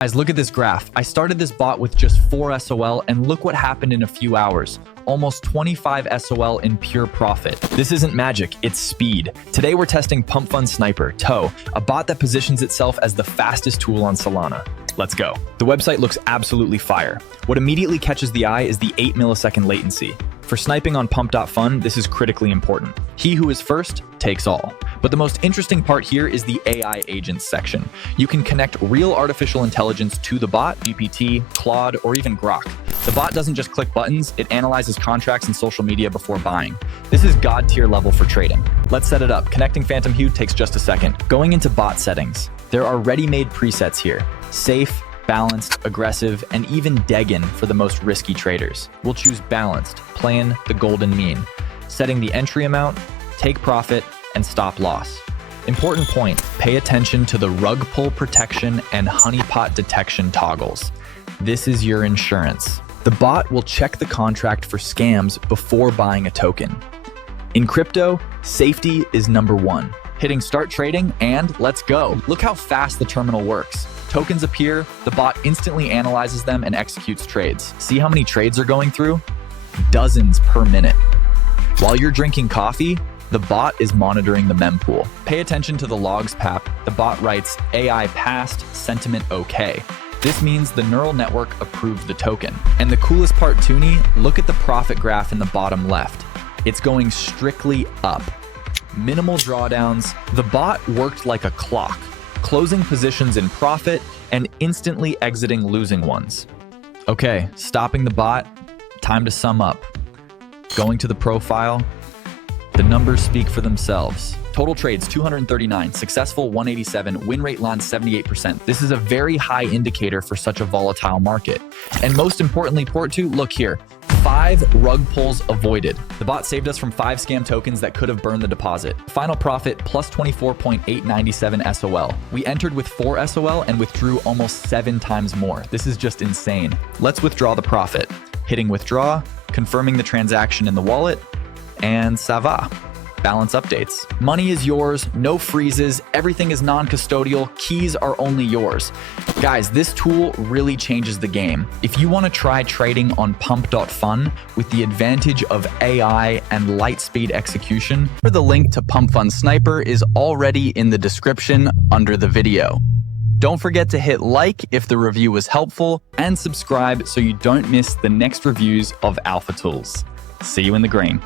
Guys, look at this graph. I started this bot with just 4 SOL and look what happened in a few hours. Almost 25 SOL in pure profit. This isn't magic, it's speed. Today we're testing Pump Fund Sniper, TOE, a bot that positions itself as the fastest tool on Solana. Let's go. The website looks absolutely fire. What immediately catches the eye is the 8 millisecond latency. For sniping on pump.fun, this is critically important. He who is first takes all. But the most interesting part here is the AI agents section. You can connect real artificial intelligence to the bot, GPT, Claude, or even Grok. The bot doesn't just click buttons, it analyzes contracts and social media before buying. This is god tier level for trading. Let's set it up. Connecting Phantom Hue takes just a second. Going into bot settings, there are ready-made presets here. Safe, balanced, aggressive, and even Degen for the most risky traders. We'll choose balanced, playing the golden mean. Setting the entry amount, take profit, and stop loss. Important point, pay attention to the rug pull protection and honeypot detection toggles. This is your insurance. The bot will check the contract for scams before buying a token. In crypto, safety is number one. Hitting start trading and let's go. Look how fast the terminal works. Tokens appear, the bot instantly analyzes them and executes trades. See how many trades are going through? Dozens per minute. While you're drinking coffee, the bot is monitoring the mempool. Pay attention to the logs pap. The bot writes AI passed, sentiment okay. This means the neural network approved the token. And the coolest part, Toonie, look at the profit graph in the bottom left. It's going strictly up. Minimal drawdowns. The bot worked like a clock, closing positions in profit and instantly exiting losing ones. Okay, stopping the bot, time to sum up. Going to the profile, the numbers speak for themselves. Total trades 239, successful 187, win rate lands 78%. This is a very high indicator for such a volatile market. And most importantly, port 2, look here. 5 rug pulls avoided. The bot saved us from 5 scam tokens that could have burned the deposit. Final profit plus 24.897 SOL. We entered with 4 SOL and withdrew almost 7 times more. This is just insane. Let's withdraw the profit. Hitting withdraw, confirming the transaction in the wallet, and ça va. Balance updates. Money is yours, no freezes, everything is non-custodial, keys are only yours. Guys, this tool really changes the game. If you want to try trading on pump.fun with the advantage of AI and light speed execution, the link to Pump Fund Sniper is already in the description under the video. Don't forget to hit like if the review was helpful and subscribe so you don't miss the next reviews of Alpha Tools. See you in the green.